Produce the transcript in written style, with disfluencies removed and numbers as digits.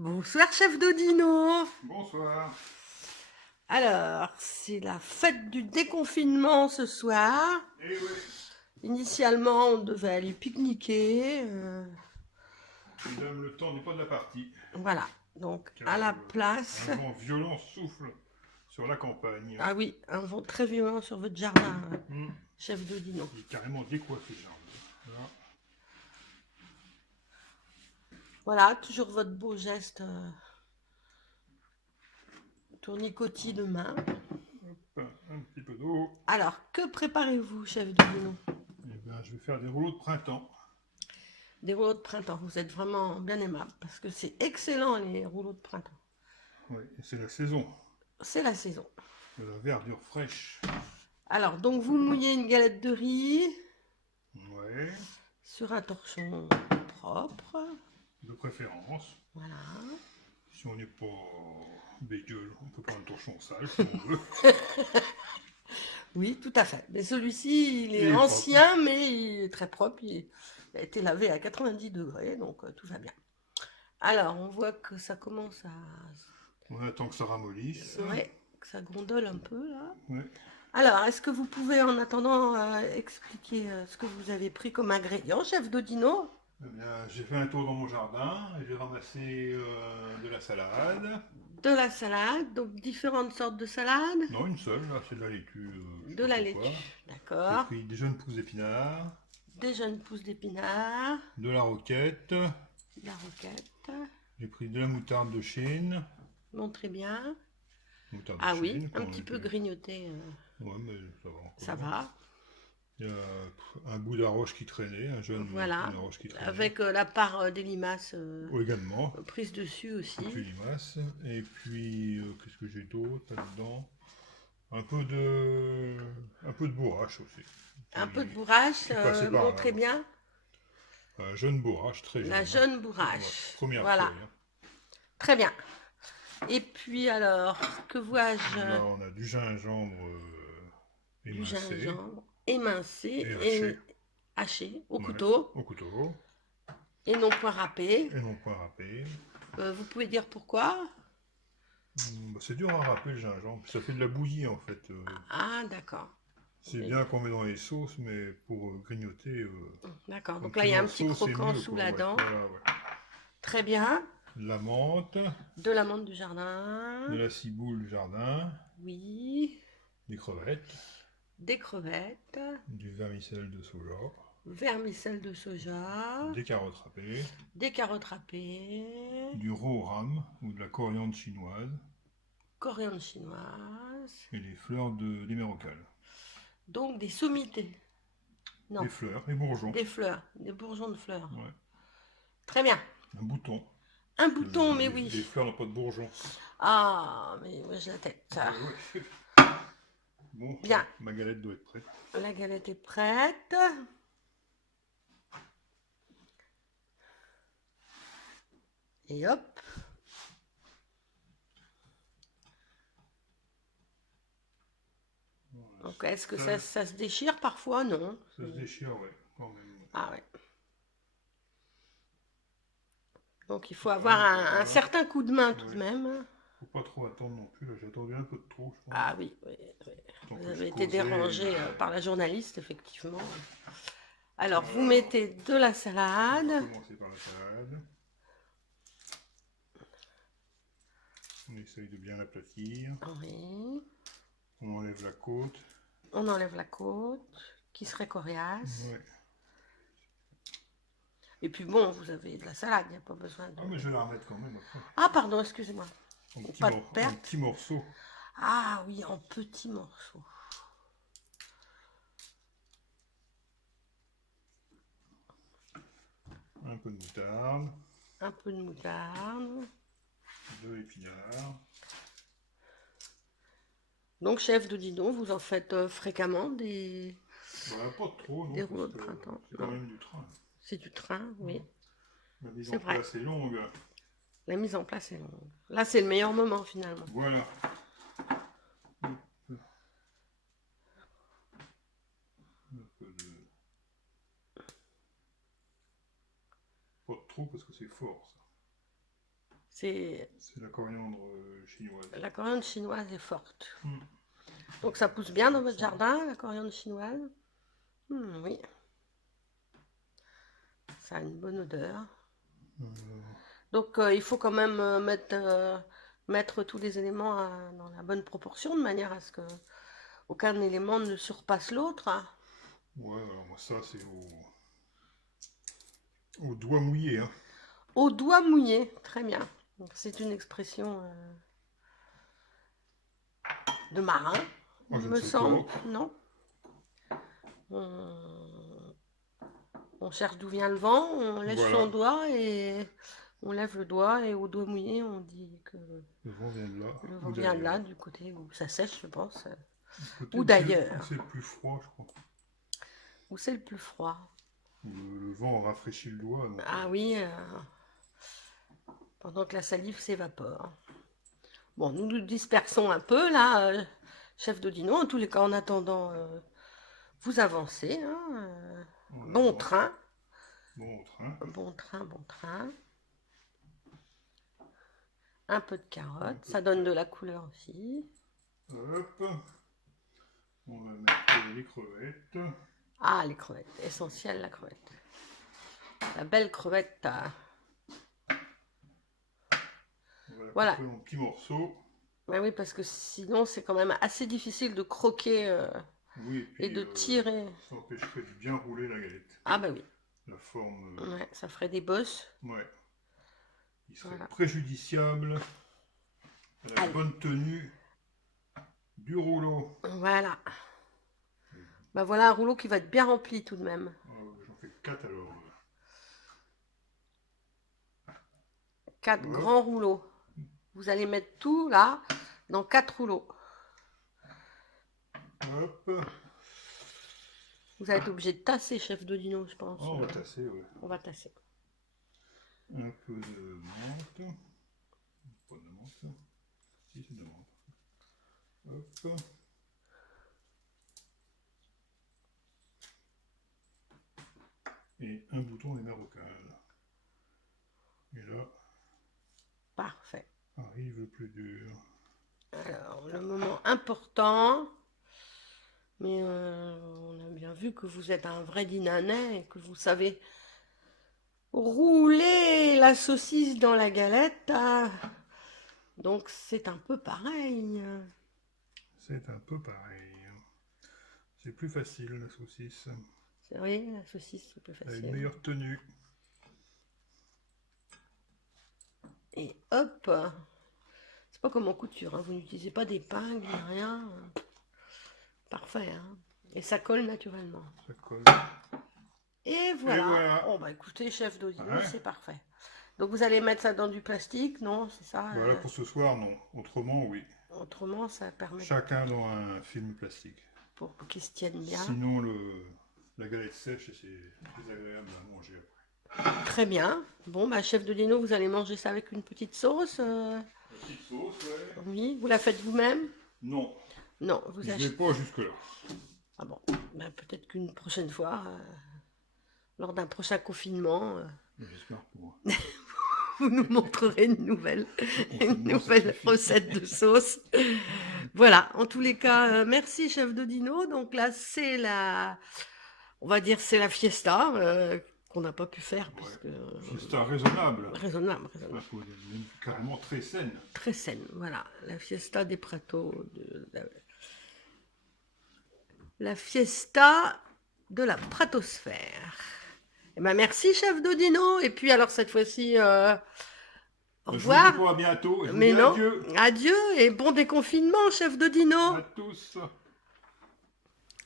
Bonsoir, chef Dodino. Bonsoir. Alors, c'est la fête du déconfinement ce soir. Eh oui, Initialement, on devait aller pique-niquer. mesdames, le temps n'est pas de la partie, Voilà, donc car à la place. un vent violent souffle sur la campagne. Ah oui, un vent très violent sur votre jardin, Hmm. chef Dodino. Il est carrément décoiffé, genre. Voilà. Voilà, toujours votre beau geste tournicotis de main. Hop, un petit peu d'eau. Alors, que préparez-vous, chef Dodino? Eh bien, je vais faire des rouleaux de printemps. Des rouleaux de printemps. Vous êtes vraiment bien aimable parce que c'est excellent les rouleaux de printemps. Oui, et c'est la saison C'est la saison. de la verdure fraîche. Alors, donc vous mouillez une galette de riz Ouais, sur un torchon propre. de préférence. Voilà. Si on n'est pas bégueule, on peut prendre un torchon sale si on veut. Oui, tout à fait. Mais celui-ci, il Il est est propre. ancien, mais il est très propre. Il a été lavé à 90 degrés, donc tout va bien. Alors, on voit que ça commence à... On attend que ça ramollisse. Ouais, que ça gondole un peu, là. Ouais. Alors, est-ce que vous pouvez, en attendant, expliquer ce que vous avez pris comme ingrédient, chef Dodino? Eh bien, j'ai fait un tour dans mon jardin et j'ai ramassé de la salade. De la salade, donc différentes sortes de salades. Non, une seule, là, c'est de la laitue, je sais De pas la trop laitue, quoi. J'ai d'accord. pris des jeunes pousses d'épinards, Des jeunes pousses d'épinards, de la roquette, de la roquette. j'ai pris de la moutarde de Chine. Montrez bien. Moutarde de Ah oui, Chine, un comme on petit peu appelle. grignoté, Ouais, mais ça va ça encore. va. Il y a un bout d'arroche qui traînait, un jeune Voilà, arroche qui traînait. avec la part des limaces Oh, également, prise dessus aussi. plus limace. Et puis, qu'est-ce que j'ai d'autre là-dedans? Un peu de bourrache aussi. Un peu de Qui, bourrache, qui passait par là. montrez bien. Un jeune bourrache, très jeune. La Hein. jeune Ouais, bourrache. première Voilà, feuille. Hein. très bien. Et puis alors, que vois-je? Là, on a du gingembre Du émincé gingembre émincé et et haché. haché au Ouais, couteau au couteau. et non point râpé. Et non point râpé. Vous pouvez dire pourquoi? Bah, c'est dur à râper le gingembre. Ça fait de la bouillie en fait. Ah, d'accord. C'est bien qu'on met dans les sauces, mais pour grignoter, D'accord. un Donc là, petit il y a un petit morceau, c'est croquant mieux. sous Quoi. la Ouais, dent. voilà, ouais. Très bien. De la menthe, De l'amande du jardin. de la ciboule du jardin, Oui. des crevettes, Des crevettes. du vermicelle de soja, Vermicelle de soja. des carottes râpées, Des carottes râpées. du roram ou de la coriandre chinoise Coriandre chinoise. et les fleurs d'émeraucale. Donc des sommités. Non, Des fleurs, les bourgeons. des fleurs. Des bourgeons de fleurs. Ouais. Très bien. Un bouton. Un bouton, mais Les oui. fleurs n'ont pas de bourgeons. Ah, mais moi j'ai la tête. Ouais. Bon, Bien. ma galette doit être prête. La galette est prête. Et hop. Donc est-ce que ça se déchire parfois? Non. Ça se déchire, ouais, quand même. Ah ouais. Donc il faut avoir un certain coup de main tout de même. Faut pas trop attendre non plus, là j'ai attendu un peu de trop, je pense. Ah oui, oui, oui. Tant Vous que avez je été causais, dérangé par la journaliste, effectivement. Alors, vous mettez de la On va salade. commencer par la salade. On essaye de bien l'aplatir. Oui. On enlève la côte. On enlève la côte, qui serait coriace. Ouais. Et puis bon, vous avez de la salade, il n'y a pas besoin de... Ah mais je vais la remettre quand même après. Ah pardon, excusez-moi. Pas de Un perte. petit morceau. Ah oui, en petits morceaux. Un peu de moutarde. Un peu de moutarde. De l'épinard. Donc, chef Dodino, vous en faites fréquemment des Bah, pas trop, non, des parce rouleaux de que printemps? c'est quand même du train. C'est du train, oui. La mise C'est en vrai. place est longue. La mise en place est longue. Là, c'est le meilleur moment, finalement. Voilà. Un peu de... Pas trop parce que c'est fort ça. C'est la coriandre chinoise. la coriandre chinoise est forte. Mm. Donc ça pousse bien dans votre jardin, la coriandre chinoise? Oui. Ça a une bonne odeur. Donc il faut quand même mettre tous les éléments dans la bonne proportion, de manière à ce que aucun élément ne surpasse l'autre. Ouais, alors ça c'est au doigt mouillé. Hein. Au doigt mouillé, très bien. C'est une expression de marin, Moi, il je me ne sais semble. pas. Non. On cherche d'où vient le vent, on lèche Voilà. son doigt et on lève le doigt, et au doigt mouillé, on dit que Le vent vient de là. le vent vient de là, du côté où ça sèche, je pense. Côté Ou d'ailleurs. c'est le plus froid, je crois. Où c'est le plus froid. Le vent rafraîchit le doigt. Donc... Ah oui, pendant que la salive s'évapore. Bon, nous nous dispersons un peu là, chef d'Odino. En tous les cas, en attendant, vous avancez. Hein, bon train. Bon train. Bon train, bon train. Un peu de carotte, ça donne de la couleur aussi. Hop. On va mettre les crevettes. Ah, les crevettes, essentiel la crevette. La belle crevette. Voilà. Couper en petits morceaux. Ben oui, parce que sinon c'est quand même assez difficile de croquer oui, et, puis, et de tirer. Ça empêcherait de bien rouler la galette. Ah bah oui. La forme. Ouais, ça ferait des bosses. Ouais. Il serait préjudiciable à la bonne tenue du rouleau. Voilà. Bah voilà un rouleau qui va être bien rempli tout de même. J'en fais 4 alors. 4 grands rouleaux. Vous allez mettre tout là dans 4 rouleaux. Hop. Vous allez être obligé de tasser, chef d'Odino, je pense. On va tasser, oui. On va tasser. Un peu de menthe. Pas de menthe. Si, c'est de menthe. Hop. Et un bouton des marocains. Et là. Parfait. Arrive le plus dur. Alors, le moment important. Mais on a bien vu que vous êtes un vrai dinanais et que vous savez rouler la saucisse dans la galette. Donc c'est un peu pareil. C'est un peu pareil. C'est plus facile la saucisse. C'est vrai, la saucisse c'est plus facile. Elle a une meilleure tenue. Et hop. C'est pas comme en couture, hein. Vous n'utilisez pas d'épingles, rien. Parfait, hein. Et ça colle naturellement. Ça colle. Et voilà. Oh bah écoutez, chef d'Odino, c'est parfait. Donc vous allez mettre ça dans du plastique, non? C'est ça? Voilà, pour ce soir, non. Autrement, oui. Autrement, ça permet... Chacun dans un film plastique. Pour qu'ils se tiennent bien. Sinon, la galette sèche, c'est désagréable à manger après. Très bien. Bon, bah chef d'Odino, vous allez manger ça avec une petite sauce. Une petite sauce, ouais. Oui, vous la faites vous-même? Non. Non, vous achetez... Je vais pas jusque-là. Ah bon, bah, peut-être qu'une prochaine fois, lors d'un prochain confinement, j'espère pour... vous nous montrerez une nouvelle recette de sauce. Voilà, en tous les cas, merci chef d'Odino. Donc là, c'est on va dire, c'est la fiesta qu'on n'a pas pu faire. Puisque, fiesta raisonnable. Raisonnable. Carrément très saine. Très saine, voilà. La fiesta des pratos. La fiesta de la pratosphère. Eh ben merci chef d'Odino. Et puis alors cette fois-ci, au revoir. Je vous dis pas à bientôt. Je vous dis adieu. Adieu et bon déconfinement chef d'Odino. À tous.